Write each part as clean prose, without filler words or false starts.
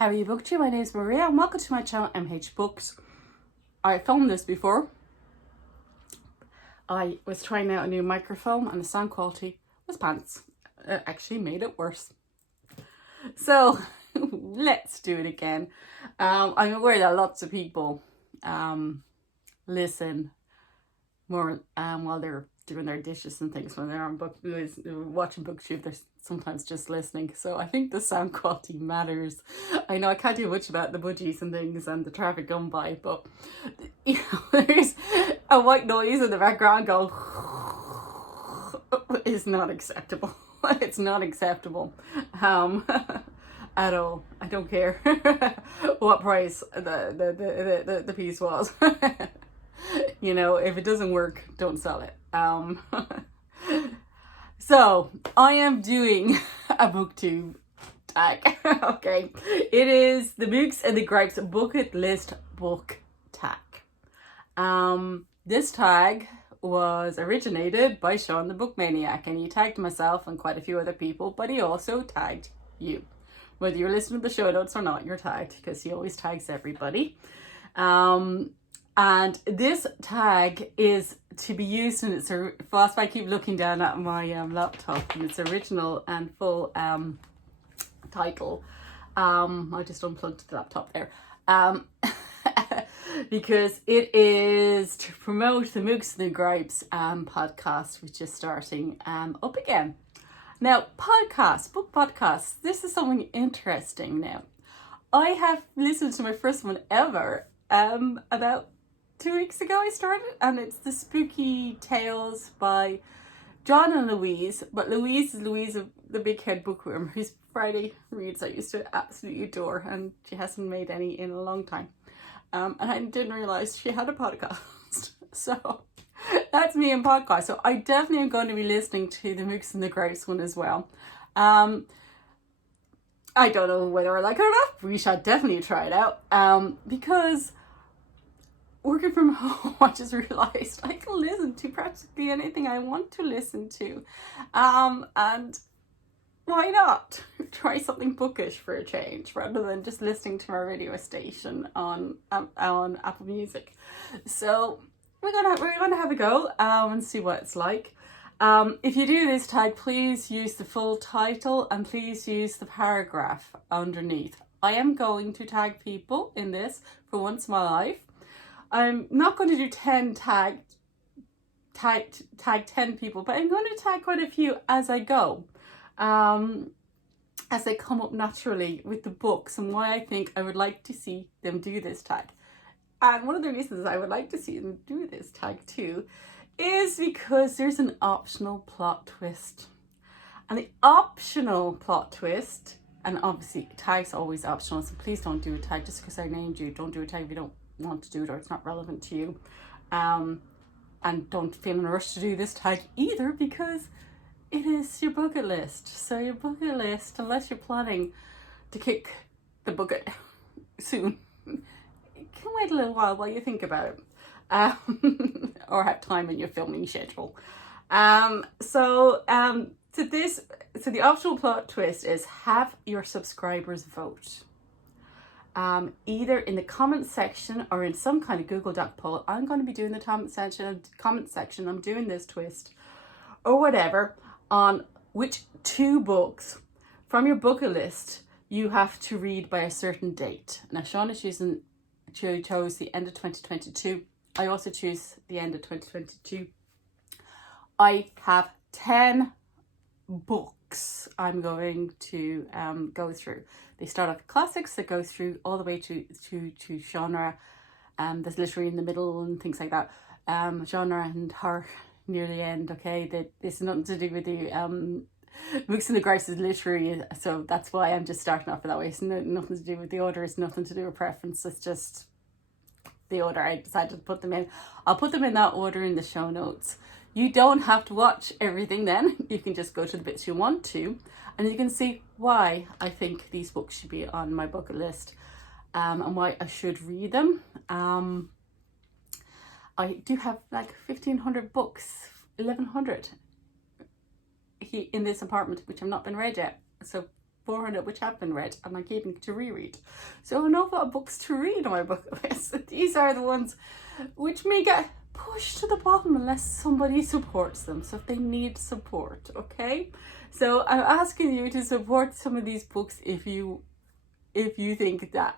How are you, BookTube? My name is Maria and welcome to my channel, MH Books. I filmed this before. I was trying out a new microphone and the sound quality was pants. It actually made it worse. So let's do it again. I'm aware that lots of people listen more while they're doing their dishes and things. When they're on watching BookTube, they're sometimes just listening. So I think the sound quality matters. I know I can't do much about the budgies and things and the traffic going by, but you know, there's a white noise in the background going is not acceptable. It's not acceptable at all. I don't care what price the piece was. You know, if it doesn't work, don't sell it. So I am doing a BookTube tag. Okay, it is the Mookse and the Gripes bucket list book tag. This tag was originated by SHAWN the Book Maniac, and he tagged myself and quite a few other people, but he also tagged you. Whether you're listening to the show notes or not, you're tagged because he always tags everybody. And this tag is to be used, and it's whilst I keep looking down at my laptop and its original and full title. I just unplugged the laptop there. Because it is to promote the Mookse and the Gripes podcast, which is starting up again. Now, book podcasts, this is something interesting now. I have listened to my first one ever about 2 weeks ago I started, and it's the Spooky Tales by John and Louise, but Louise is Louise of the Big Head Bookworm, whose Friday reads I used to absolutely adore, and she hasn't made any in a long time. And I didn't realise she had a podcast. So that's me in podcast. So I definitely am going to be listening to the Mookse and the Gripes one as well. I don't know whether I like it or not. We should definitely try it out. Because working from home, I just realised I can listen to practically anything I want to listen to. And why not try something bookish for a change rather than just listening to my radio station on Apple Music? So we're gonna have a go and see what it's like. If you do this tag, please use the full title and please use the paragraph underneath. I am going to tag people in this for once in my life. I'm not going to do 10 tag 10 people, but I'm going to tag quite a few as I go. As they come up naturally with the books and why I think I would like to see them do this tag. And one of the reasons I would like to see them do this tag too is because there's an optional plot twist. And the optional plot twist, and obviously tags are always optional, so please don't do a tag just because I named you. Don't do a tag if you don't want to do it or it's not relevant to you. And don't feel in a rush to do this tag either, because it is your bucket list. So your bucket list, unless you're planning to kick the bucket soon, can wait a little while you think about it. Or have time in your filming schedule. So the optional plot twist is have your subscribers vote. Either in the comment section or in some kind of Google Doc poll. I'm going to be doing the comment section. I'm doing this twist or whatever on which 2 books from your bucket list you have to read by a certain date. Now, SHAWN is chose the end of 2022. I also choose the end of 2022. I have 10 books I'm going to go through. They start off with classics that go through all the way to genre. There's literary in the middle and things like that. Genre and horror near the end. Okay, this is nothing to do with the Mookse and the Gripes is literary, so that's why I'm just starting off that way. It's nothing to do with the order. It's nothing to do with preference. It's just the order I decided to put them in. I'll put them in that order in the show notes. You don't have to watch everything then. You can just go to the bits you want to, and you can see why I think these books should be on my bucket list, and why I should read them. I do have like 1,500 books, 1,100 in this apartment, which have not been read yet. So 400 which have been read, and I'm keeping to reread. So an awful lot of books to read on my bucket list. These are the ones which may get pushed to the bottom unless somebody supports them. So if they need support, okay? So I'm asking you to support some of these books if you think that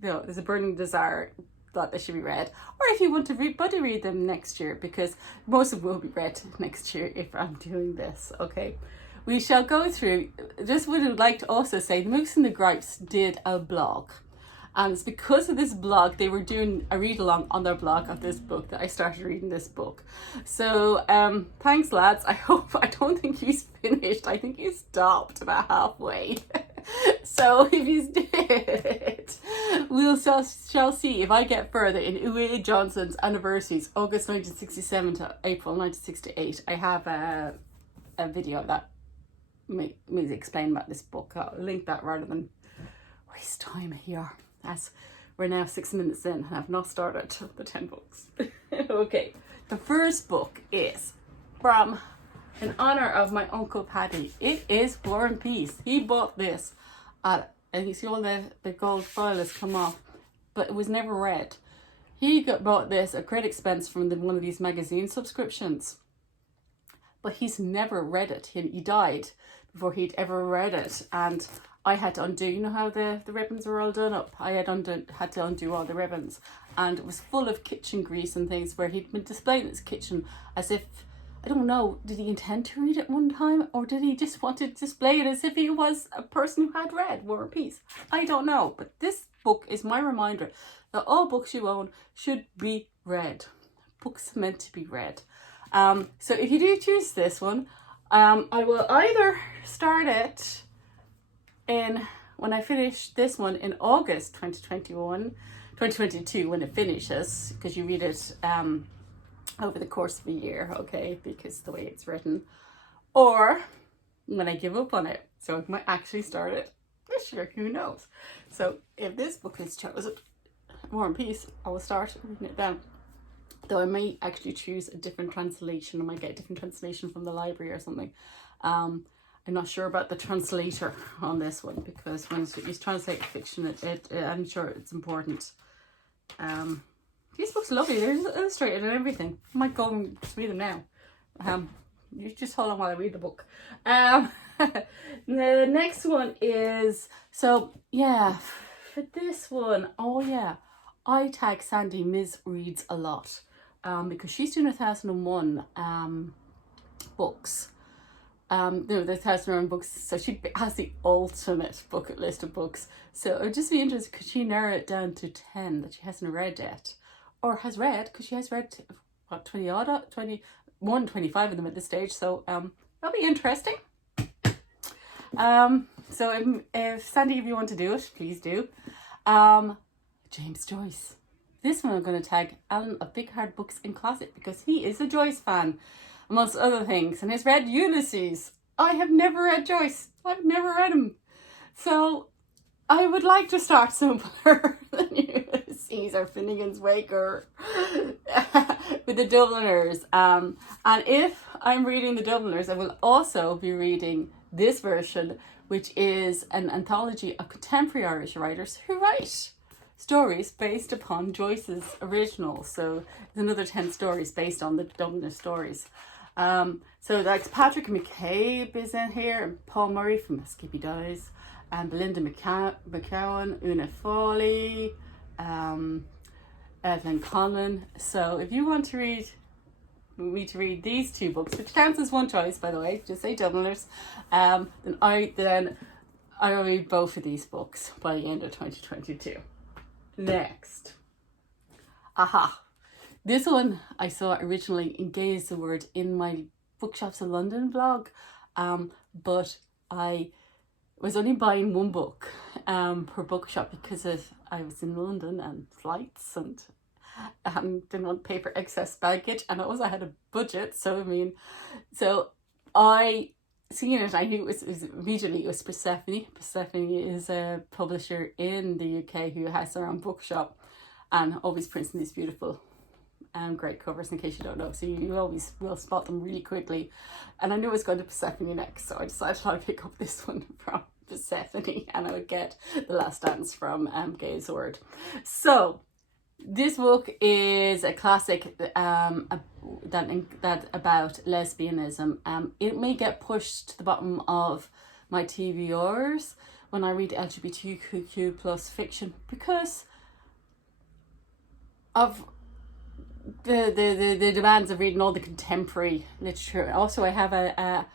there's a burning desire that they should be read, or if you want to read them next year, because most of them will be read next year if I'm doing this, okay? We shall go through, just would like to also say, the Mookse and the Gripes did a blog, and it's because of this blog, they were doing a read along on their blog of this book that I started reading this book. So thanks lads. I don't think he's finished. I think he stopped about halfway. So if he's did, shall see if I get further in Uwe Johnson's anniversaries, August 1967 to April 1968. I have a video of that me explain about this book. I'll link that rather than waste time here, as we're now 6 minutes in and I've not started the 10 books. Okay, the first book is from, in honor of my Uncle Paddy. It is War and Peace. He bought this at, and you see all the gold foil has come off, but it was never read. He bought this at great expense from one of these magazine subscriptions, but he's never read it. He died before he'd ever read it, and I had to undo, you know how the ribbons were all done up? I had to undo all the ribbons, and it was full of kitchen grease and things where he'd been displaying his kitchen as if, I don't know, did he intend to read it one time, or did he just want to display it as if he was a person who had read War and Peace? I don't know, but this book is my reminder that all books you own should be read. Books are meant to be read. So if you do choose this one, I will either start it when I finish this one in August 2022 when it finishes, because you read it over the course of a year, okay, because the way it's written, or when I give up on it. So I might actually start it this year, who knows? So if this book is chosen, War and Peace, I will start reading it then. Though I may actually choose a different translation. I might get a different translation from the library or something. I'm not sure about the translator on this one, because when you translate fiction, I'm sure it's important. These books are lovely. They're illustrated and everything. I might go and just read them now. You just hold on while I read the book. The next one is, so yeah, for this one, oh yeah, I tag Sandy Ms. Reads a lot. Because she's doing 1001 books. The 1001 books, so she has the ultimate bucket list of books. So it would just be interesting, could she narrow it down to 10 that she hasn't read yet? Or has read, because she has read, what, 21, 25 of them at this stage. So that'll be interesting. So if Sandy, if you want to do it, please do. James Joyce. This one I'm going to tag Alan of Big Hard Books in Closet, because he is a Joyce fan, amongst other things, and has read Ulysses. I have never read Joyce. I've never read him. So I would like to start simpler than Ulysses or Finnegan's Wake or with the Dubliners. And if I'm reading the Dubliners, I will also be reading this version, which is an anthology of contemporary Irish writers who write stories based upon Joyce's original. So there's another 10 stories based on the Dubliner stories. So like Patrick McCabe is in here, and Paul Murray from Skippy Dies, and Belinda McCowan, Una Fawley, Evelyn Conlon. So if you want to read these two books, which counts as one choice, by the way, just say Dubliners, then I will read both of these books by the end of 2022. Next, this one I saw originally in Gaze the Word in my Bookshops of London blog, but I was only buying one book per bookshop because I was in London and flights and didn't want to pay for excess baggage, and I had a budget, so I seen it. I knew it was immediately it was Persephone. Persephone is a publisher in the UK who has their own bookshop and always prints these beautiful great covers, in case you don't know, so you always will spot them really quickly. And I knew I was going to Persephone next, so I decided I'd pick up this one Persephone, and I would get The Last Dance from Gay's Word. So this book is a classic that about lesbianism. It may get pushed to the bottom of my TBRs when I read LGBTQ plus fiction because of the demands of reading all the contemporary literature. Also, I have a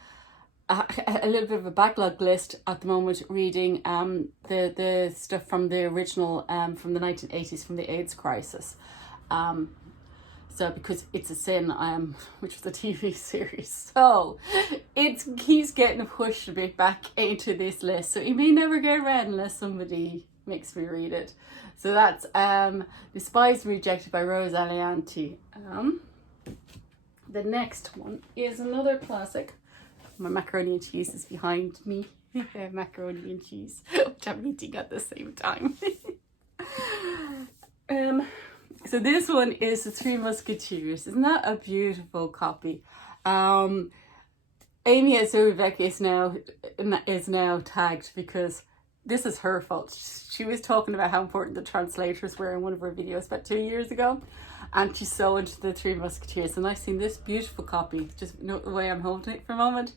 little bit of a backlog list at the moment, reading the stuff from the original from the 1980s, from the AIDS crisis. So because It's a Sin, which was a TV series, so it keeps getting pushed a bit back into this list. So it may never get read unless somebody makes me read it. So that's Despised and Rejected by Rose Alianti. The next one is another classic. My macaroni and cheese is behind me. Macaroni and cheese, which I'm eating at the same time. So this one is The Three Musketeers. Isn't that a beautiful copy? Amy at Rebecca is now tagged because this is her fault. She was talking about how important the translators were in one of her videos about 2 years ago, and she's so into The Three Musketeers, and I've seen this beautiful copy. Just note the way I'm holding it for a moment.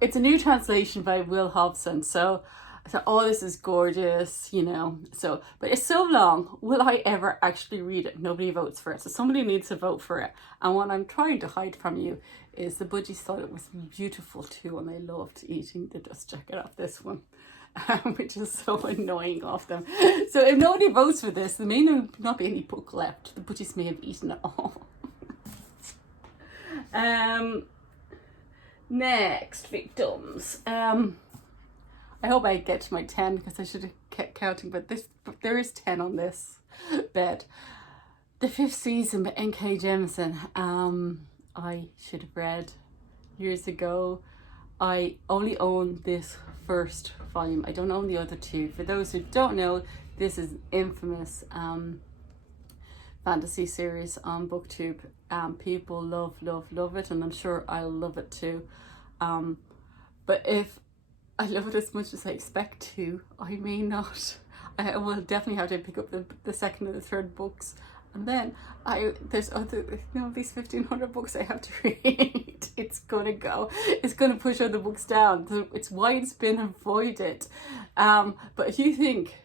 It's a new translation by Will Hobson, so I thought, oh, this is gorgeous, you know. So, but it's so long. Will I ever actually read it? Nobody votes for it, so somebody needs to vote for it. And what I'm trying to hide from you is the budgies thought it was beautiful too, and they loved eating the dust jacket off this one, which is so annoying of them. So if nobody votes for this, there may not be any book left. The budgies may have eaten it all. Next victims. I hope I get to my 10 because I should have kept counting, but there is 10 on this bed. The Fifth Season by N.K. Jemisin. I should have read years ago. I only own this first volume. I don't own the other two. For those who don't know, this is infamous fantasy series on BookTube. People love it, and I'm sure I'll love it too. But if I love it as much as I expect to, I may not. I will definitely have to pick up the second and the third books, and then there's other, you know, these 1,500 books I have to read. It's gonna push other books down. It's why it's been avoided. But if you think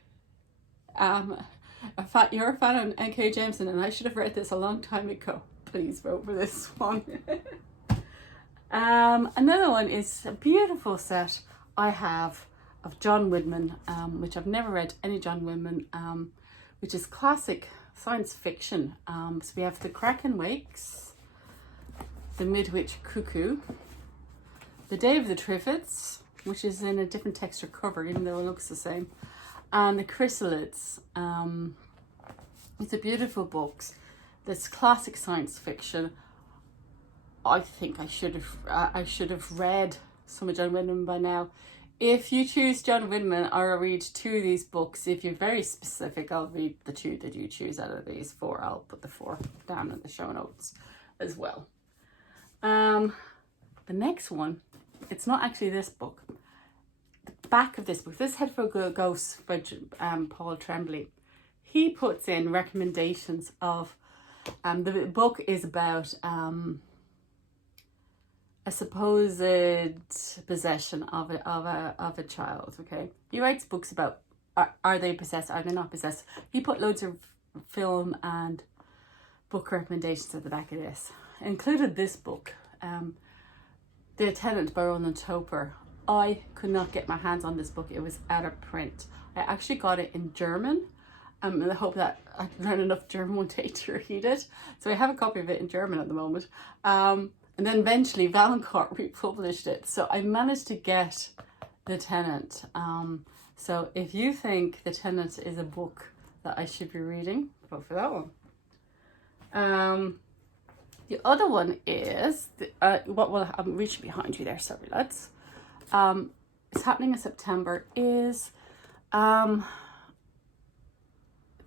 you're a fan of N.K. Jemisin and I should have read this a long time ago, please vote for this one. Another one is a beautiful set I have of John Widman, which I've never read any John Widman, which is classic science fiction. So we have The Kraken Wakes, The Midwich Cuckoo, The Day of the Triffids, which is in a different texture cover even though it looks the same, and The Chrysalids. It's a beautiful book. This classic science fiction. I think I should have read some of John Widman by now. If you choose John Widman, I'll read 2 of these books. If you're very specific, I'll read the 2 that you choose out of these 4. I'll put the 4 down in the show notes as well. The next one, it's not actually this book. The back of this book, this Head for Ghosts by Paul Tremblay. He puts in recommendations of, the book is about a supposed possession of a child. Okay, he writes books about are they possessed, are they not possessed. He put loads of film and book recommendations at the back of this. I included this book, The Tenant by Roland Topper. I could not get my hands on this book. It was out of print. I actually got it in German, and I hope that I can learn enough German one day to read it. So I have a copy of it in German at the moment. And then eventually Valancourt republished it. So I managed to get The Tenant. So if you think The Tenant is a book that I should be reading, vote for that one. The other one is, I'm reaching behind you there, sorry lads. It's happening in September, is that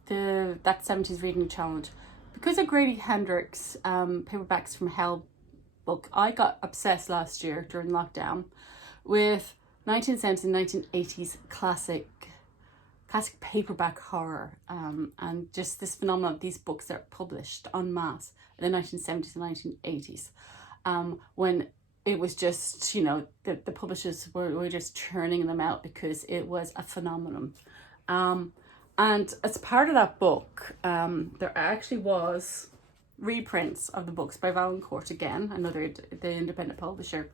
70s Reading Challenge. Because of Grady Hendrix' Paperbacks from Hell book, I got obsessed last year during lockdown with 1970s and 1980s classic paperback horror, and just this phenomenon of these books that are published en masse in the 1970s and 1980s, when it was just, you know, the publishers were just churning them out because it was a phenomenon. And as part of that book, there actually was reprints of the books by Valancourt again, another the independent publisher,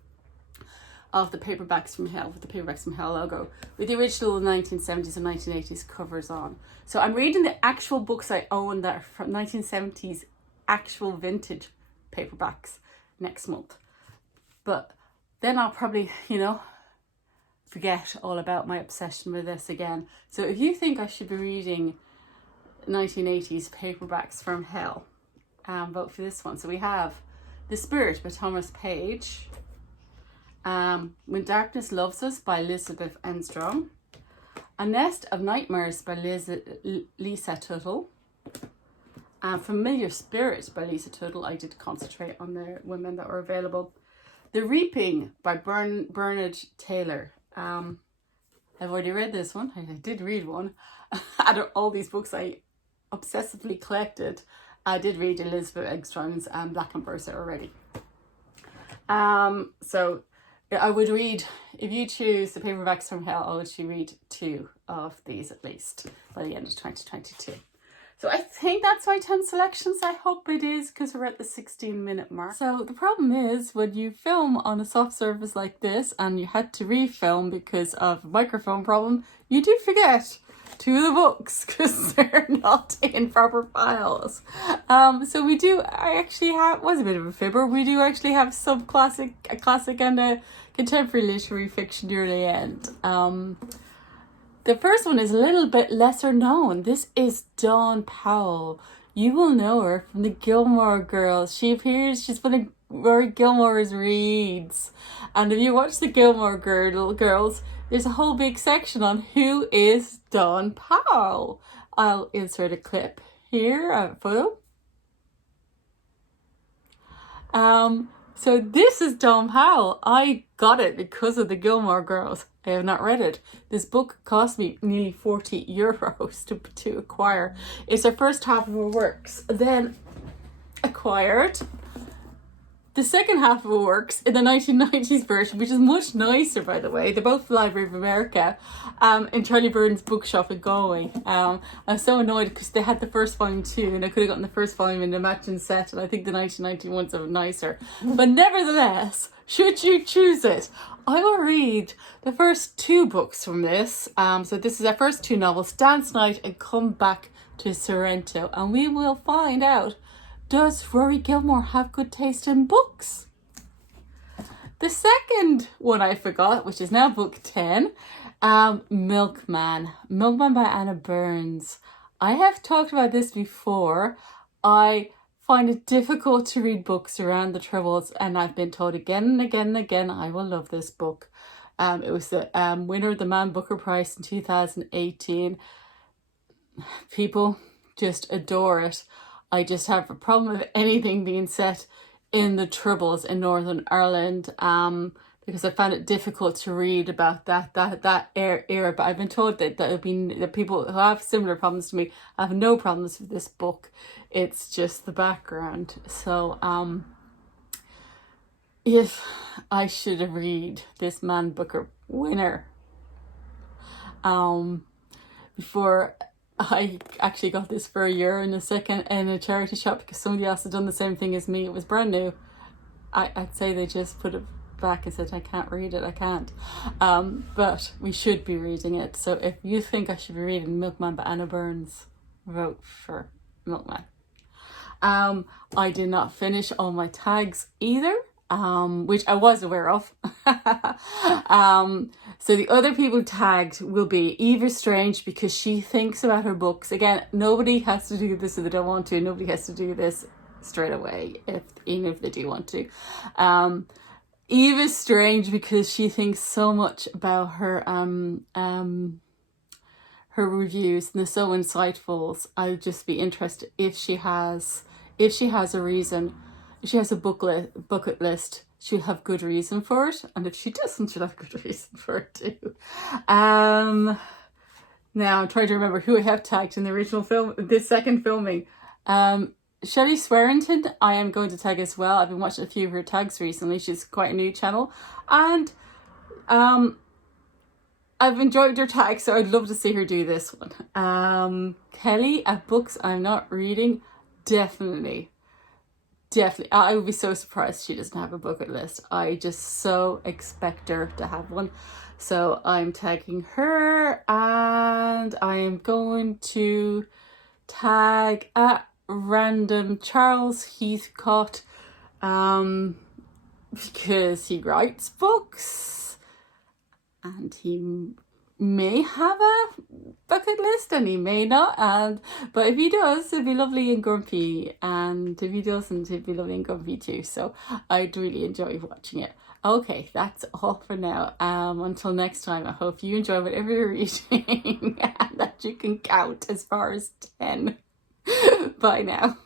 of the Paperbacks from Hell, with the Paperbacks from Hell logo, with the original 1970s and 1980s covers on. So I'm reading the actual books I own that are from 1970s actual vintage paperbacks next month. But then I'll probably, you know, forget all about my obsession with this again. So if you think I should be reading 1980s paperbacks from Hell, vote for this one. So we have The Spirit by Thomas Page, When Darkness Loves Us by Elizabeth Enstrom, A Nest of Nightmares by Lisa Tuttle, Familiar Spirit by Lisa Tuttle. I did concentrate on the women that were available. The Reaping by Bernard Taylor. I've already read this one. I did read one. Out of all these books I obsessively collected, I did read Elizabeth Engstrom's Black and Bertha already. So I would read, if you choose the Paperbacks from Hell, I would read 2 of these at least by the end of 2022. So I think that's my 10 selections. I hope it is, because we're at the 16-minute mark. So the problem is, when you film on a soft surface like this and you had to refilm because of a microphone problem, you do forget 2 of the books because they're not in proper files. So we do, I actually have, was a bit of a fibber, we do actually have some a classic and a contemporary literary fiction near the end. The first one is a little bit lesser known. This is Dawn Powell. You will know her from the Gilmore Girls. She's one of Rory Gilmore's reads. And if you watch the Gilmore Girls, there's a whole big section on who is Dawn Powell. I'll insert a clip here, a photo. So this is Dawn Powell. I got it because of the Gilmore Girls. I have not read it. This book cost me nearly €40 to acquire. It's her first half of her works. Then acquired the second half of her works in the 1990s version, which is much nicer, by the way. They're both Library of America, in Charlie Burns' bookshop in Galway. I was so annoyed because they had the first volume too, and I could have gotten the first volume in the matching set, and I think the 1990 ones are nicer. But nevertheless, should you choose it, I will read the first 2 books from this. So this is our first 2 novels, Dance Night and Come Back to Sorrento, and we will find out, does Rory Gilmore have good taste in books? The second one I forgot, which is now book 10, Milkman by Anna Burns. I have talked about this before. I find it difficult to read books around the Troubles, and I've been told again and again and again I will love this book. It was the winner of the Man Booker Prize in 2018. People just adore it. I just have a problem with anything being set in the Troubles in Northern Ireland, because I found it difficult to read about that era. But I've been told that people who have similar problems to me have no problems with this book. It's just the background. So if I should have read this Man Booker winner before I actually got this for €1 in a charity shop, because somebody else had done the same thing as me. It was brand new. I'd say they just put it back and said, I can't read it, I can't. But we should be reading it. So if you think I should be reading Milkman by Anna Burns, vote for Milkman. I did not finish all my tags either, which I was aware of. So the other people tagged will be Eva Strange, because she thinks about her books. Again, nobody has to do this if they don't want to. Nobody has to do this straight away, even if they do want to. Eva Strange, because she thinks so much about her reviews, and they're so insightful. I'd just be interested if she has a reason. She has a bucket list she'll have good reason for it, and if she doesn't, she'll have good reason for it too. Now I'm trying to remember who I have tagged in the original film, this second filming. Shelley Swearington, I am going to tag as well. I've been watching a few of her tags recently. She's quite a new channel, and I've enjoyed her tag, so I'd love to see her do this one. Kelly at Books I'm Not Reading, definitely. I would be so surprised she doesn't have a bucket list. I just so expect her to have one. So I'm tagging her, and I am going to tag at random Charles Heathcote, because he writes books and he may have a bucket list and he may not, but if he does, it'd be lovely and grumpy, and if he doesn't, it'd be lovely and grumpy too. So I'd really enjoy watching it. Okay, that's all for now. Until next time, I hope you enjoy whatever you're reading and that you can count as far as 10. Bye now.